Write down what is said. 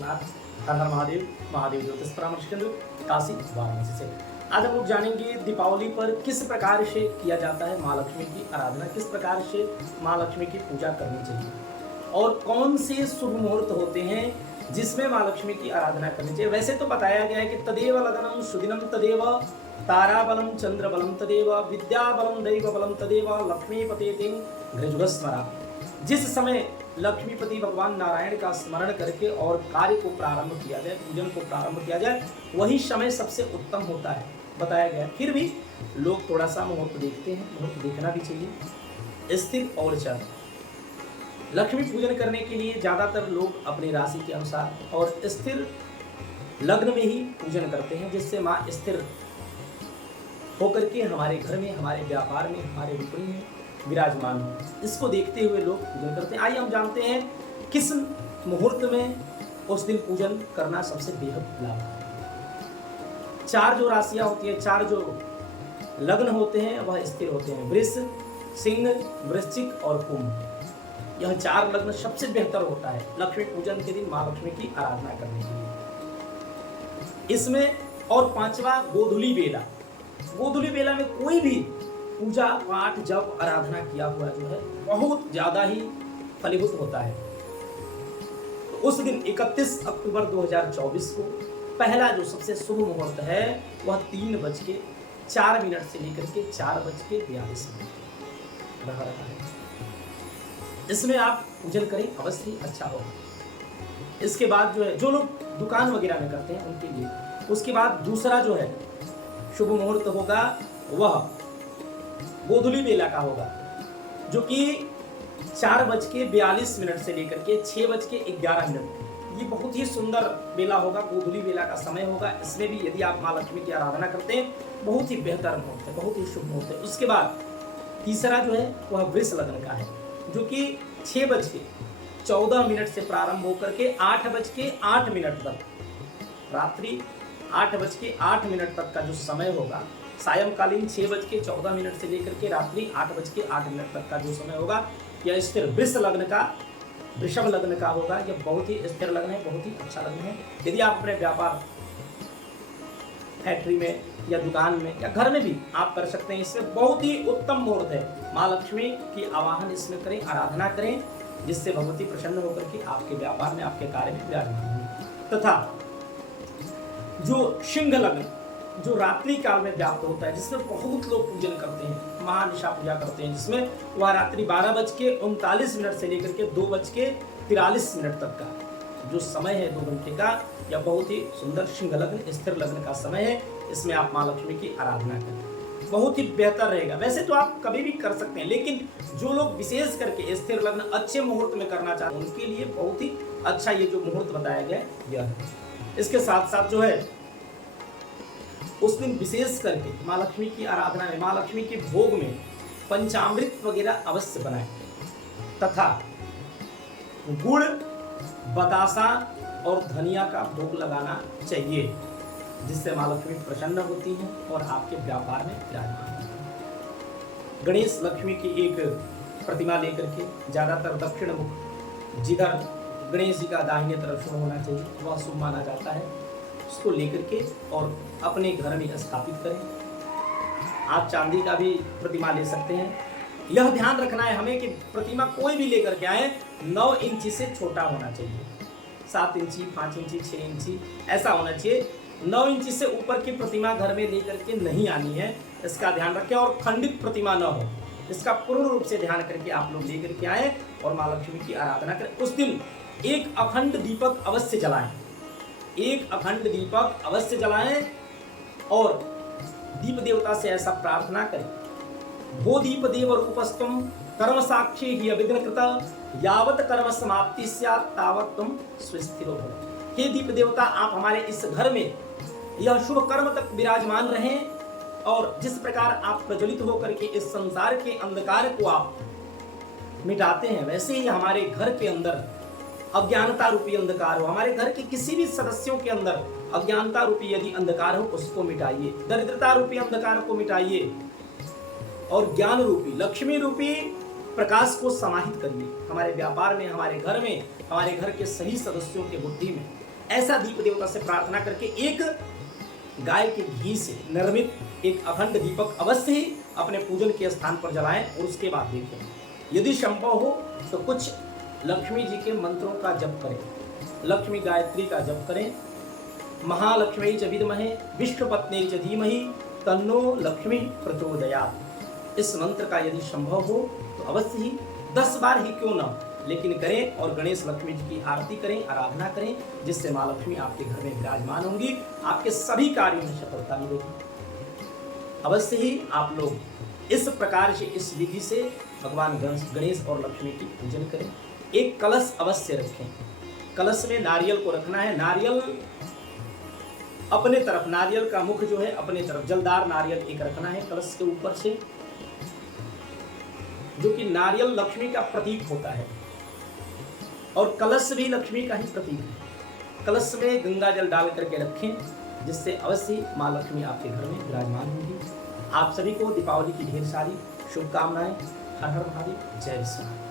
विश्वनाथ, हर हर महादेव, महादेव ज्योतिष परामर्श केंद्र, काशी वाराणसी से। आज हम लोग जानेंगे दीपावली पर किस प्रकार से किया जाता है माँ लक्ष्मी की आराधना, किस प्रकार से माँ लक्ष्मी की पूजा करनी चाहिए और कौन से शुभ मुहूर्त होते हैं जिसमें माँ लक्ष्मी की आराधना करनी चाहिए। वैसे तो बताया गया है कि तदेव लग्नम सुदिनम तदेव, ताराबलम चंद्रबलम तदेव, विद्याबलम दैवबलम तदेव, लक्ष्मीपते घृजुगस्मरा। जिस समय लक्ष्मीपति भगवान नारायण का स्मरण करके और कार्य को प्रारंभ किया जाए, पूजन को प्रारंभ किया जाए, वही समय सबसे उत्तम होता है बताया गया। फिर भी लोग थोड़ा सा मुहूर्त देखते हैं, मुहूर्त देखना भी चाहिए। स्थिर और चर लक्ष्मी पूजन करने के लिए ज़्यादातर लोग अपनी राशि के अनुसार और स्थिर लग्न में ही पूजन करते हैं, जिससे माँ स्थिर होकर के हमारे घर में, हमारे व्यापार में, हमारे विपणि में विराजमान हो। इसको देखते हुए लोग पूजन करते हैं। आइए हम जानते हैं किस मुहूर्त में उस दिन पूजन करना सबसे बेहद लाभ है। 4 जो राशियां होती हैं, 4 जो लग्न होते हैं वह स्थिर होते हैं, वृष, सिंह, वृश्चिक और कुंभ। यह 4 लग्न सबसे बेहतर होता है लक्ष्मी पूजन के दिन माँ लक्ष्मी की आराधना करने के लिए। इसमें और 5वां गोधूली बेला, गोधूली बेला में कोई भी पूजा पाठ जब आराधना किया हुआ जो है बहुत ज्यादा ही फलीभूत होता है। तो उस दिन 31 अक्टूबर 2024 को पहला जो सबसे शुभ मुहूर्त है वह 3:04 से लेकर के 4:42 रहा है। इसमें आप पूजन करें, अवश्य अच्छा होगा। इसके बाद जो है जो लोग दुकान वगैरह में करते हैं उनके लिए, उसके बाद दूसरा जो है शुभ मुहूर्त होगा वह गोधूली बेला का होगा, जो कि 4:42 से लेकर के 6:11। ये बहुत ही सुंदर बेला होगा, गोधूली बेला का समय होगा। इसमें भी यदि आप माँ लक्ष्मी की आराधना करते हैं बहुत ही बेहतर मुहूर्त है, बहुत ही शुभ मुहूर्त है। उसके बाद तीसरा जो है वह वृष लग्न का है, जो कि 6:14 से प्रारंभ होकर के 8:08 तक, रात्रि 8:08 तक का जो समय होगा, सायंकालीन 6:14 से लेकर के रात्रि 8:08 तक का जो समय होगा, यह स्थिर वृष लग्न का, वृषभ लग्न का होगा। यह बहुत ही स्थिर लग्न है, बहुत ही अच्छा लग्न है। यदि आप अपने व्यापार, फैक्ट्री में या दुकान में या घर में भी आप कर सकते हैं, इसमें बहुत ही उत्तम मुहूर्त है। माँ लक्ष्मी की आवाहन इसमें करें, आराधना करें, जिससे भगवती प्रसन्न होकर के आपके व्यापार में, आपके कार्य में विराजमान हों। तथा जो सिंह लग्न जो रात्रि काल में व्याप्त होता है, जिसमें बहुत लोग पूजन करते हैं, महानिशा पूजा करते हैं, जिसमें वह रात्रि 12:39 से लेकर के 2:43 तक का जो समय है 2 घंटे का, यह बहुत ही सुंदर सिंह लग्न, स्थिर लग्न का समय है। इसमें आप माँ लक्ष्मी की आराधना करें, बहुत ही बेहतर रहेगा। वैसे तो आप कभी भी कर सकते हैं, लेकिन जो लोग विशेष करके स्थिर लग्न अच्छे मुहूर्त में करना चाहते हैं उनके लिए बहुत ही अच्छा ये जो मुहूर्त बताया गया यह है। इसके साथ साथ जो है उस दिन विशेष करके माँ लक्ष्मी की आराधना में, माँ लक्ष्मी के भोग में पंचामृत वगैरह अवश्य बनाएं, तथा गुड़, बतासा और धनिया का भोग लगाना चाहिए, जिससे माँ लक्ष्मी प्रसन्न होती हैं और आपके व्यापार में विराजमान होती हैं। गणेश लक्ष्मी की एक प्रतिमा लेकर के, ज़्यादातर दक्षिण मुख, जिधर गणेश जी का दाहिने तरफ शुभ होना चाहिए वह शुभ माना जाता है, उसको लेकर के और अपने घर में स्थापित करें। आप चांदी का भी प्रतिमा ले सकते हैं। यह ध्यान रखना है हमें कि प्रतिमा कोई भी लेकर के आए 9 इंची से छोटा होना चाहिए, 7 इंची, 5 इंची, 6 इंची ऐसा होना चाहिए। 9 इंची से ऊपर की प्रतिमा घर में लेकर के नहीं आनी है, इसका ध्यान रखें। और खंडित प्रतिमा न हो, इसका पूर्ण रूप से ध्यान करके आप लोग लेकर के आए और माँ लक्ष्मी की आराधना करें। उस दिन एक अखंड दीपक अवश्य जलाएं, एक अखंड दीपक अवश्य जलाएं और दीप देवता से ऐसा प्रार्थना करें, भो दीप देव रूपस्तुम कर्म साक्षी ही अविघ्न कृत यावत कर्म समाप्ति स्यात् तावत तुम स्वस्थिरो भव। हे दीप देवता, आप हमारे इस घर में यह शुभ कर्म तक विराजमान रहें और जिस प्रकार आप प्रज्वलित होकर के इस संसार के अंधकार को आप मिटाते हैं, वैसे ही हमारे घर के अंदर अज्ञानता रूपी अंधकार हो, हमारे घर के किसी भी सदस्यों के अंदर अज्ञानता रूपी यदि अंधकार हो उसको मिटाइए, दरिद्रता रूपी अंधकार को मिटाइए और ज्ञान रूपी, लक्ष्मी रूपी प्रकाश को समाहित करिए हमारे व्यापार में, हमारे घर में, हमारे घर के सही सदस्यों के बुद्धि में। ऐसा दीप देवता से प्रार्थना करके एक गाय के घी से निर्मित एक अखंड दीपक अवश्य ही अपने पूजन के स्थान पर जलाएं और उसके बाद देखें। यदि संभव हो तो कुछ लक्ष्मी जी के मंत्रों का जप करें, लक्ष्मी गायत्री का जप करें। महालक्ष्मी च विद्महे विष्णुपत्नी च धीमहि तन्नो लक्ष्मी प्रचोदयात्। इस मंत्र का यदि संभव हो तो अवश्य ही 10 बार ही क्यों ना लेकिन करें और गणेश लक्ष्मी जी की आरती करें, आराधना करें, जिससे माँ लक्ष्मी आपके घर में विराजमान होंगी, आपके सभी कार्यों में सफलता मिलेगी। अवश्य ही आप लोग इस प्रकार से इस विधि से भगवान गणेश और लक्ष्मी की पूजन करें। एक कलश अवश्य रखें, कलश में नारियल को रखना है, नारियल अपने तरफ, नारियल का मुख जो है अपने तरफ, जलदार नारियल एक रखना है कलश के ऊपर से, जो कि नारियल लक्ष्मी का प्रतीक होता है और कलश भी लक्ष्मी का ही प्रतीक है। कलश में गंगा जल डाल करके रखें, जिससे अवश्य माँ लक्ष्मी आपके घर में विराजमान होंगी। आप सभी को दीपावली की ढेर सारी शुभकामनाएं। हर हर महादेव, जय विश्वनाथ।